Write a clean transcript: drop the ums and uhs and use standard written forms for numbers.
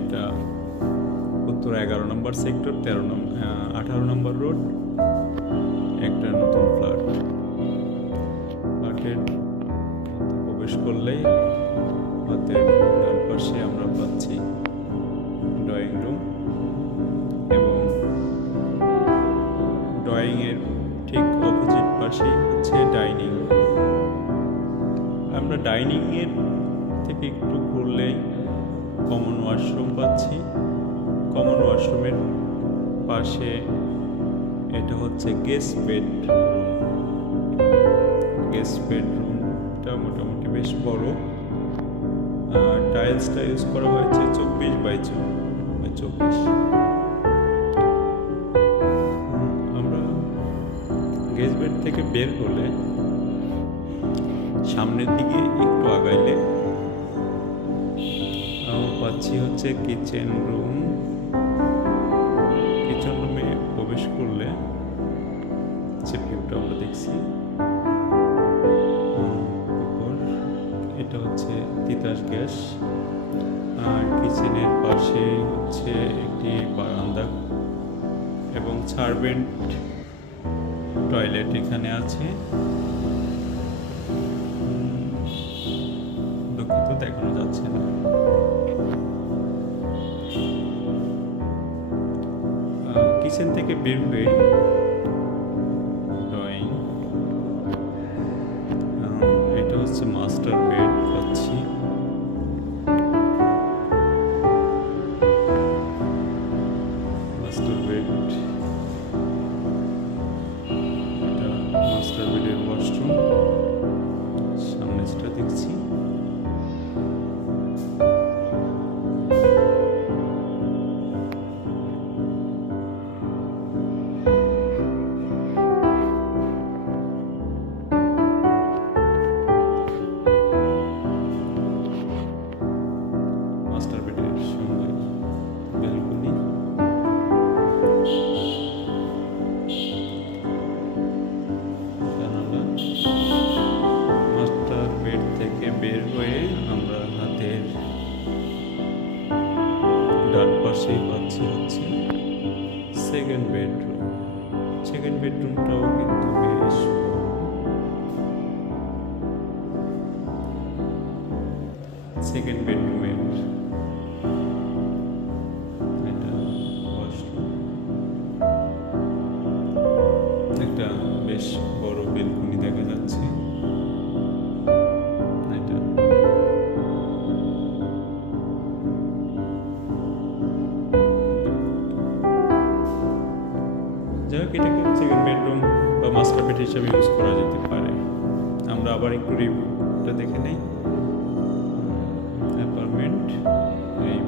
এটা উত্তর 11 নম্বর সেক্টর 18 নম্বর রোড, একটা নতুন ফ্ল্যাটের প্রবেশ করলেই হাতের ডান পাশে আমরা পাচ্ছি ড্রয়িং রুম এবং ড্রয়িং এর ঠিক অপোজিট পাশেই হচ্ছে ডাইনিং। আমরা ডাইনিং এর থেকে একটু ঘুরলেই কমন ওয়াশরুম পাচ্ছি। কমন ওয়াশরুমের পাশে এটা হচ্ছে গেস্ট বেডরুমটা মোটামুটি বেশ বড়। টাইলসটা ইউজ করা হয়েছে 24x24। আমরা গেস্ট বেড থেকে বের হলে সামনের দিকে একটু আগাইলে পাচ্ছি হচ্ছে কিচেন রুমে প্রবেশ করলে যে ভিউটা আমরা দেখছি, এটা হচ্ছে তিতাস গ্যাস। আর কিচেনের পাশে হচ্ছে একটি বারান্দা এবং সার্ভেন্ট টয়লেট এখানে আছে। দুঃখিত, দেখানো যাচ্ছে না। কিচেন থেকে বের হয়ে ড্রয়িং, এটা হচ্ছে মাস্টার বেড পাচ্ছি। মাস্টার বেডের ওয়াশরুম সামনে যেটা দেখছি। মাস্টার বেডের সঙ্গে ব্যালকনি, জানালা। মাস্টার বেড থেকে বের হয়ে আমরা হাতের ডান পাশেই পাচ্ছি হচ্ছে সেকেন্ড বেডরুমটাও কিন্তু বেশ সেকেন্ড বেডরুমের এটা ওয়াশরুম, একটা বেশ বড় বেলকনি দেখা যাচ্ছে। এটা যাই হোক, এটাকে সেকেন্ড বেডরুম বা মাস্টার বেড হিসেবে ইউজ করা যেতে পারে। আমরা আবার একটু রিভিউটা দেখে নেই। অ্যাপার্টমেন্ট এই